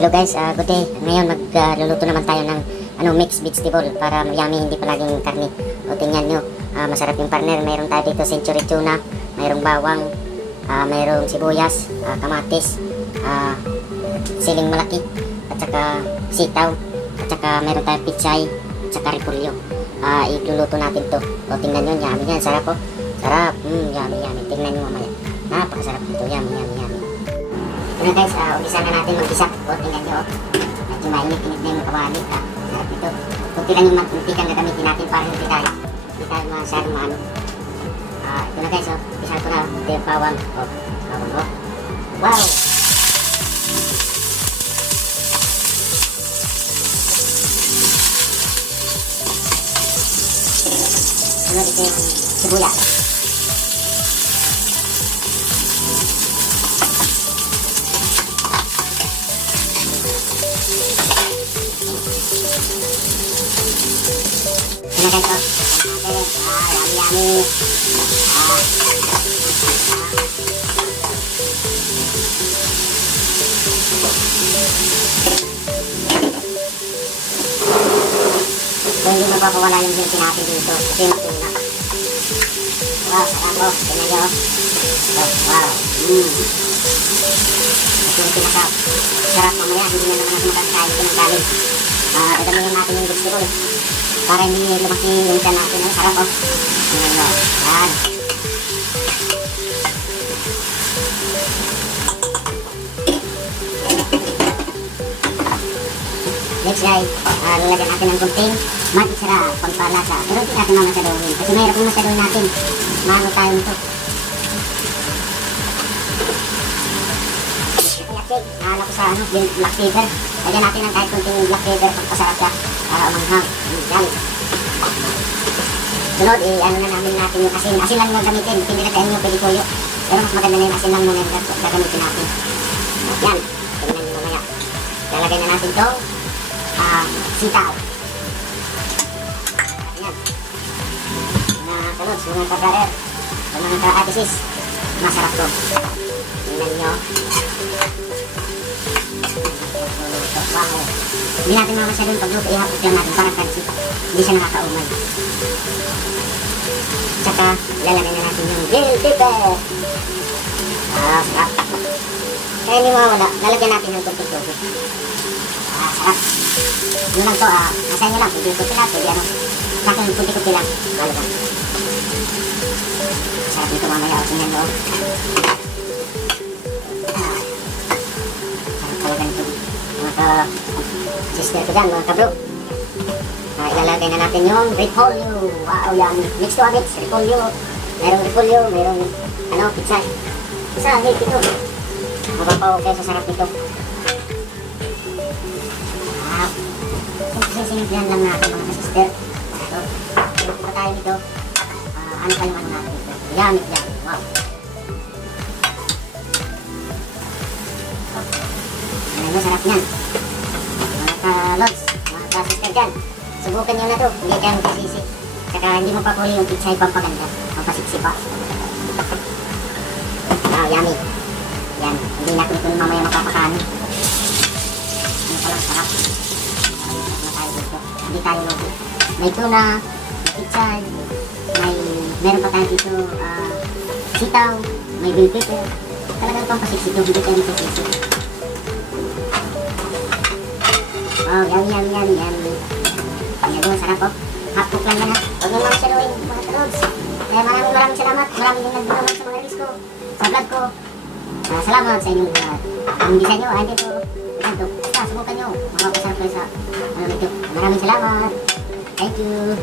Hello guys, good day. Ngayon magluluto naman tayo ng mixed vegetable para yummy, hindi palaging karne. O tingnan nyo, masarap yung partner. Mayroon tayo dito century tuna, mayroong bawang, mayroong sibuyas, kamatis, siling malaki, at saka sitaw, at saka mayroon tayong pichay, at saka repolyo. Igluluto natin to. O tingnan nyo, yummy yan. Sarap po. Sarap. Yummy, yummy. Tingnan nyo mamaya. Napakasarap nito. Yummy, yummy, yummy. Ito guys, umpisa na natin mag-isa. O, tingnan nyo. Medyo mainit-init na yung kawali. Sarap nito. Kunti lang yung mantika na gamitin natin para hindi tayo masyadong maano. Ito na guys, umpisa ko na. Ito yung bawang. O, bawang o. Wow! Sunod ito yung sibuyas. Ano guys, yummy. So, hindi mapapawala yung hilti natin dito kasi yung tuna. Wow, sarap po. Tingnan nyo. Wow. Ito yung pinaka-sarap mamaya. Hindi na naman ako makakain ito ng galing. Dadamihin natin yung vegetable para hindi lumaki yung tiyan natin. Ay, sarap po. Tingnan nyo. Yan. Next guys, lalagyan natin ng kunting mag-sarap, pampalasa. Pero hindi natin mamasyadohin kasi mayroon kung masyadohin natin. Maano tayo nito. Nahala ko sa black pepper. Lagyan natin ng kahit kunting black pepper pagpasarap siya para umanghang. Yan. Sunod, na natin yung asin. Asin lang yung gamitin. Hindi na kayo yung pelikuyo. Pero mas maganda na yung asin lang muna yung gagamitin natin. Yan. Tingnan nyo mamaya. Lalagay na natin itong sitaw. Ayan. Mga kalods, mga ka-brother, mga ka-atisis, masarap to. Tingnan nyo. Wow. Hindi natin mamasyadong pagluto, ihapot lang natin para kansi. Hindi siya nakakaumay. Tsaka, lalagay na natin yung bell pepper. Sarap. Kaya hindi mawawala, lalagyan natin ng kunting tubig. Sarap. Yun lang to, nasa inyo lang, pwede kunti lang, pwede ano. Sa akin, kunti-kunti lang. Lalo lang. Sarap nito mamaya, tingnan nyo. Sarap talaga nito. Mga ka-sister ko dyan, mga ka-bro. Ilalagay na natin yung repolyo. Wow, yan. Mix to a mix, repolyo. Mayroong repolyo, mayroong pizza. Isa, hate ito. Mapapaw kayo sa sarap nito. Sinimplihan lang natin mga ka-sister. So, pa tayo nito. Ano pa yung ano natin dito? Yummy yan. Wow. Ano, sarap yan. Mga ka-lods, mga ka-sister dyan. Subukan nyo na to. Hindi kayo magkasisi. Saka hindi mo pa puli yung pizza yung pampaganda. Pampasiksi pa. Wow, yummy. Yan. Hindi natin ito mamaya mapapakanin. Ano pa lang sarap. Hindi tayo luto. May tuna, may pichay, meron pa tayo dito sitaw, may bell pepper. Talagang pampasiksi ito, hindi tayo magkasisi. Oh, yummy, yummy, yummy, yummy. Ayan doon, sarap po. Half cook lang yan ha. Huwag nyo mamasyadoin mga ka-lods. Kaya maraming salamat. Maraming yung nagdulungan sa mga release ko, sa vlog ko. Salamat sa inyong lahat. Kung hindi sa inyo, hindi po. Ito, subukan nyo. Makapasarap kayo sa nito. Maraming salamat. Thank you.